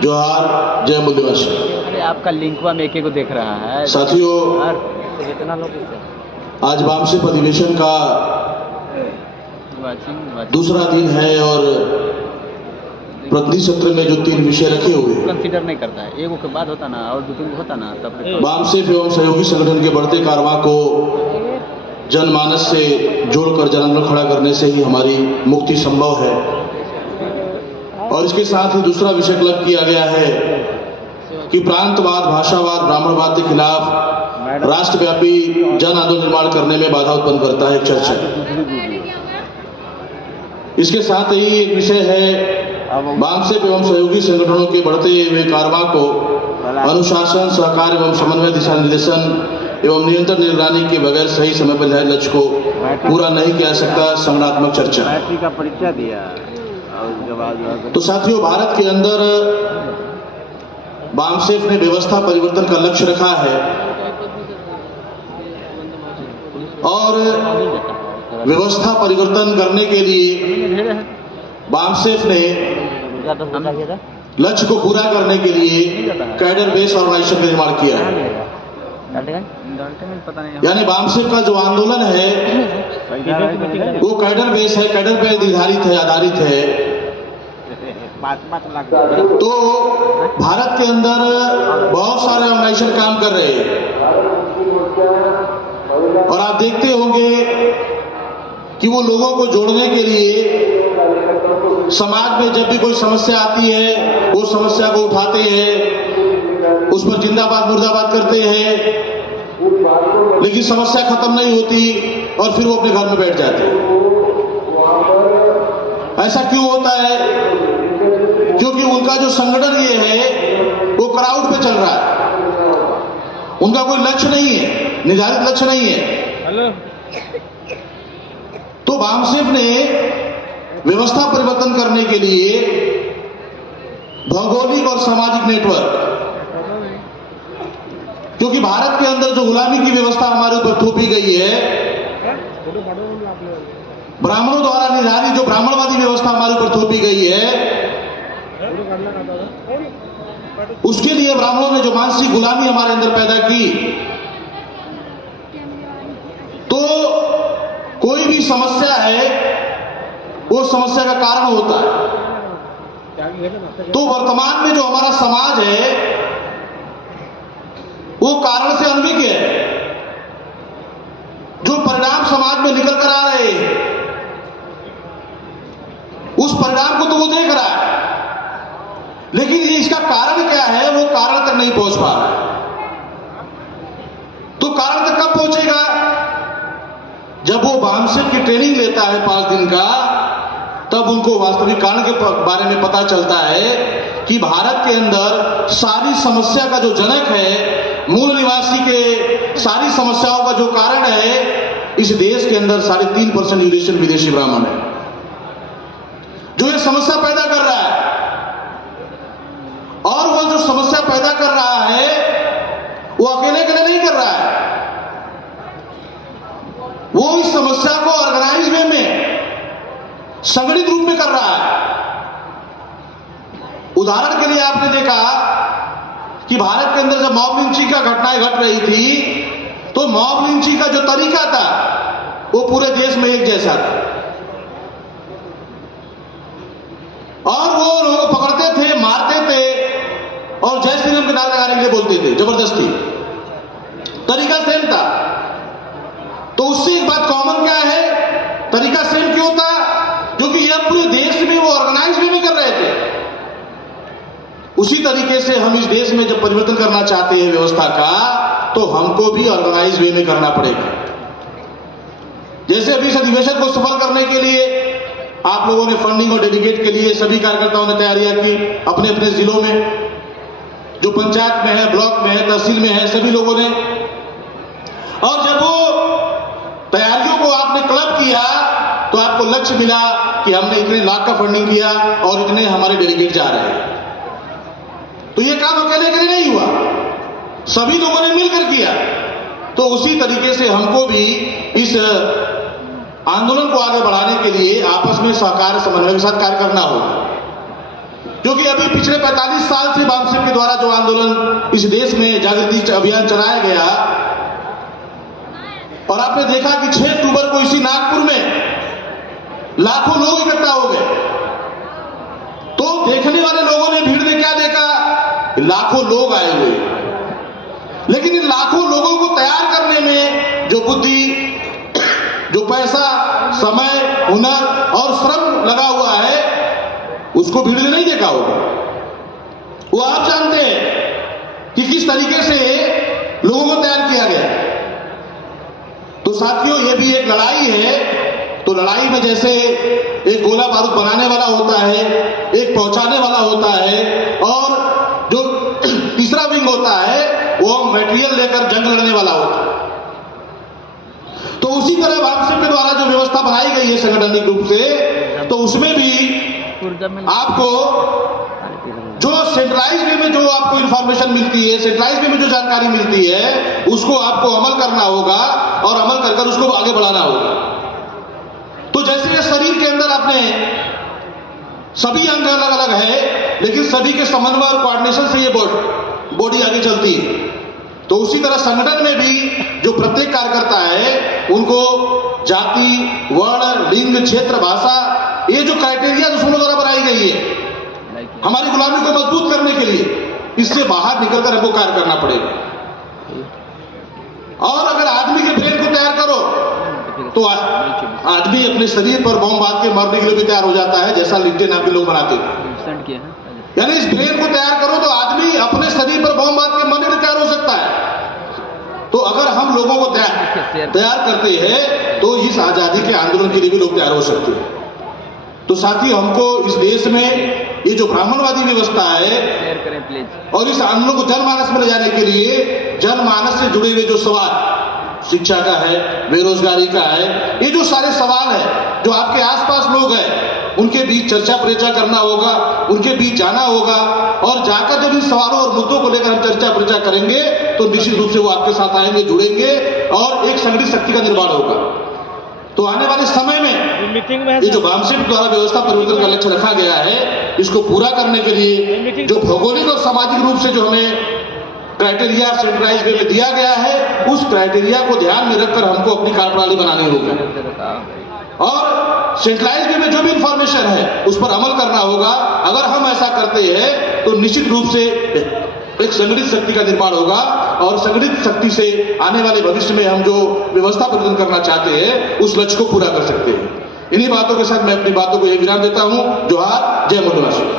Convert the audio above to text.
जोहार, जय मूल्यवासी। अरे आपका लिंकवा में एक को देख रहा है साथियों, इतना लोग आज वामसिक अधिवेशन का दूसरा दिन है और प्रतिनिधि सत्र में जो 3 विषय रखे हुए कंसीडर नहीं करता है, एगो के बाद होता ना और 2-3 होता ना तब वामसिक एवं सहयोगी संगठन के बढ़ते कारवां को जनमानस से जोड़कर जन आंदोलन खड़ा करने से ही हमारी मुक्ति संभव है। और इसके साथ ही दूसरा विषय क्लब किया गया है कि प्रांतवाद, भाषावाद, ब्राह्मणवाद के खिलाफ राष्ट्रव्यापी जन आंदोलन निर्माण करने में बाधा उत्पन्न करता है चर्चा। इसके साथ ही एक विषय है वामसिक एवं सहयोगी संगठनों के बढ़ते हुए कारवां को अनुशासन, सहकार एवं समन्वय, दिशा निर्देशन एवं निरंतर निगरानी के बगैर सही समय पर निर्धारित लक्ष्य को पूरा नहीं किया जा सकता। संगठनात्मक चर्चा का परिचय दिया। तो साथियों, भारत के अंदर वामसेफ ने व्यवस्था परिवर्तन का लक्ष्य रखा है और व्यवस्था परिवर्तन करने के लिए वामसेफ ने लक्ष्य को पूरा करने के लिए कैडर बेस ऑर्गेनाइजेशन का निर्माण किया है। यानी वामसेफ का जो आंदोलन है वो कैडर बेस है, कैडर पे निर्धारित है, आधारित है। तो भारत के अंदर बहुत सारे ऑर्गेनाइजेशन काम कर रहे हैं और आप देखते होंगे कि वो लोगों को जोड़ने के लिए समाज में जब भी कोई समस्या आती है वो समस्या को उठाते हैं, उस पर जिंदाबाद मुर्दाबाद करते हैं, लेकिन समस्या खत्म नहीं होती और फिर वो अपने घर में बैठ जाते हैं। ऐसा क्यों होता है? क्योंकि उनका जो संगठन ये है वो क्राउड पे चल रहा है, उनका कोई लक्ष्य नहीं है, निर्धारित लक्ष्य नहीं है। तो वामसेफ ने व्यवस्था परिवर्तन करने के लिए भौगोलिक और सामाजिक नेटवर्क, क्योंकि भारत के अंदर जो गुलामी की व्यवस्था हमारे ऊपर थोपी गई है, ब्राह्मणों द्वारा निर्धारित जो ब्राह्मणवादी व्यवस्था हमारे ऊपर थोपी गई है, उसके लिए ब्राह्मणों ने जो मानसिक गुलामी हमारे अंदर पैदा की, तो कोई भी समस्या है वो समस्या का कारण होता है। तो वर्तमान में जो हमारा समाज है वो कारण से अनभिज्ञ है। जो परिणाम समाज में निकल कर आ रहे हैं उस परिणाम को तो वो देख रहा है, लेकिन इसका कारण क्या है वो कारण तक नहीं पहुंच पा रहा है। तो कारण तक कब पहुंचेगा? जब वो वामसेफ की ट्रेनिंग लेता है 5 दिन का, तब उनको वास्तविक कारण के बारे में पता चलता है कि भारत के अंदर सारी समस्या का जो जनक है, मूल निवासी के सारी समस्याओं का जो कारण है, इस देश के अंदर 3.5% यूरेशियन विदेशी ब्राह्मण है जो ये समस्या पैदा कर रहा है। और वो जो समस्या पैदा कर रहा है वो अकेले नहीं कर रहा है, वो इस समस्या को ऑर्गेनाइज वे में, संगठित रूप में कर रहा है। उदाहरण के लिए आपने देखा कि भारत के अंदर जब मॉब लिंचिंग का घटनाएं घट रही थी तो मॉब लिंचिंग का जो तरीका था वो पूरे देश में एक जैसा था और वो लोग पकड़ते थे, मारते थे और जय श्री राम के नारे लगाने के लिए बोलते थे, जबरदस्ती, तरीका सेम था। तो उससे एक बात कॉमन क्या है? तरीका सेम क्यों था? क्योंकि ये पूरे देश में वो ऑर्गेनाइज वे में कर रहे थे। उसी तरीके से हम इस देश में जब परिवर्तन करना चाहते हैं व्यवस्था का, तो हमको भी ऑर्गेनाइज वे में करना पड़ेगा। जैसे अभी इस अधिवेशन को सफल करने के लिए आप लोगों ने फंडिंग और डेलीगेट के लिए सभी कार्यकर्ताओं ने तैयारियां की अपने अपने जिलों में, जो पंचायत में है, ब्लॉक में है, तहसील में है, सभी लोगों ने। और जब वो तैयारियों को आपने क्लब किया तो आपको लक्ष्य मिला कि हमने इतने लाख का फंडिंग किया और इतने हमारे डेलीगेट जा रहे हैं। तो ये काम अकेले नहीं हुआ, सभी लोगों ने मिलकर किया। तो उसी तरीके से हमको भी इस आंदोलन को आगे बढ़ाने के लिए आपस में सहकार समन्वय के साथ कार्य करना होगा। क्योंकि अभी पिछले 45 साल से वामसिप के द्वारा जो आंदोलन इस देश में जागृति अभियान चलाया गया, और आपने देखा कि 6 अक्टूबर को इसी नागपुर में लाखों लोग इकट्ठा हो गए। तो देखने वाले लोगों ने, भीड़ ने क्या देखा? लाखों लोग आए हुए, लेकिन इन लाखों लोगों को तैयार करने में जो बुद्धि, जो पैसा, समय, हुनर और श्रम लगा हुआ है, उसको भीड़ ने नहीं देखा होगा। वो आप जानते हैं कि किस तरीके से लोगों को तैयार किया गया। तो साथियों, ये भी एक लड़ाई है। तो लड़ाई में जैसे एक गोला बारूद बनाने वाला होता है, एक पहुंचाने वाला होता है, और जो तीसरा विंग होता है वो मटेरियल लेकर जंग लड़ने वाला होता है। तो उसी तरह वामसिप के द्वारा जो व्यवस्था बनाई गई है संगठनिक रूप से, तो उसमें भी आपको जो सेंट्रलाइज वे में जो आपको इंफॉर्मेशन मिलती है, सेंट्रलाइज वे में जो जानकारी मिलती है, उसको आपको अमल करना होगा और अमल कर कर उसको आगे बढ़ाना होगा। तो जैसे शरीर के अंदर आपने सभी अंग अलग अलग है, लेकिन सभी के समन्वय और कोऑर्डिनेशन से ये बॉडी आगे चलती है। तो उसी तरह संगठन में भी जो प्रत्येक कार्यकर्ता है, उनको जाति, वर्ण, लिंग, क्षेत्र, भाषा, ये जो क्राइटेरिया दुश्मनों द्वारा बनाई गई है हमारी गुलामी को मजबूत करने के लिए, इससे बाहर निकलकर हमको कार्य करना पड़ेगा। और अगर आदमी के ब्रेन को तैयार करो तो आदमी अपने शरीर पर बम बांध के मरने के लिए भी तैयार हो जाता है, जैसा लिट्टे नाम के लोग बनाते थे। यानी इस ब्रेन को तैयार करो तो आदमी अपने शरीर पर बम बांध के मरने के लिए तैयार हो सकता है। तो अगर हम लोगों को तैयार करते हैं तो इस आजादी के आंदोलन के लिए भी लोग तैयार हो सकते हैं। तो साथी, हमको इस देश में ये जो ब्राह्मणवादी व्यवस्था है शेयर करें प्लीज, और इस आंदोलन को जनमानस में ले जाने के लिए जनमानस से जुड़े हुए जो सवाल, शिक्षा का है, बेरोजगारी का है, ये जो सारे सवाल है, जो आपके आसपास लोग हैं, उनके बीच चर्चा परिचर्चा करना होगा, उनके बीच जाना होगा, और जाकर जब इन सवालों और मुद्दों को लेकर हम चर्चा परिचर्चा करेंगे तो निश्चित रूप से वो आपके साथ आएंगे, जुड़ेंगे और एक संगठित शक्ति का निर्माण होगा। तो आने वाले समय में मीटिंग में ये जो वामसिप द्वारा व्यवस्था परिवर्तन का लक्ष्य रखा गया है, इसको पूरा करने के लिए जो भौगोलिक और सामाजिक रूप से जो हमें क्राइटेरिया सेंट्रलाइज वे में दिया गया है, उस क्राइटेरिया को ध्यान में रखकर हमको अपनी कार्यप्रणाली बनानी होगी और सेंट्रलाइज वे में जो भी इंफॉर्मेशन है उस पर अमल करना होगा। अगर हम ऐसा करते हैं तो निश्चित रूप से एक संगठित शक्ति का निर्माण होगा और संगठित शक्ति से आने वाले भविष्य में हम जो व्यवस्था परिवर्तन करना चाहते हैं उस लक्ष्य को पूरा कर सकते हैं। इन्हीं बातों के साथ मैं अपनी बातों को ये विराम देता हूँ। जोहार, जय मधुराष्ट्र।